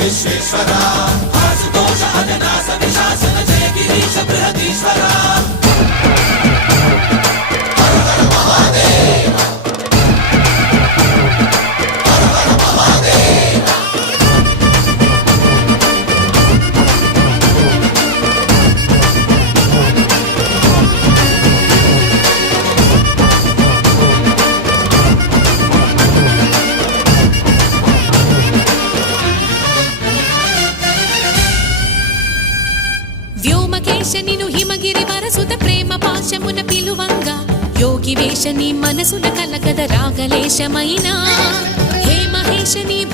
విశ్వేశ్వరా ఆశుతోష అజనాశ విశాసన జయ గిరీశ బృహదీశ్వరా వ్యోమకేశనిను హిమగిరి వరసుత ప్రేమ పాశమున పిలువంగా యోగి వేషని మనసున కలకద రాగలేశమైనా హే మహేశని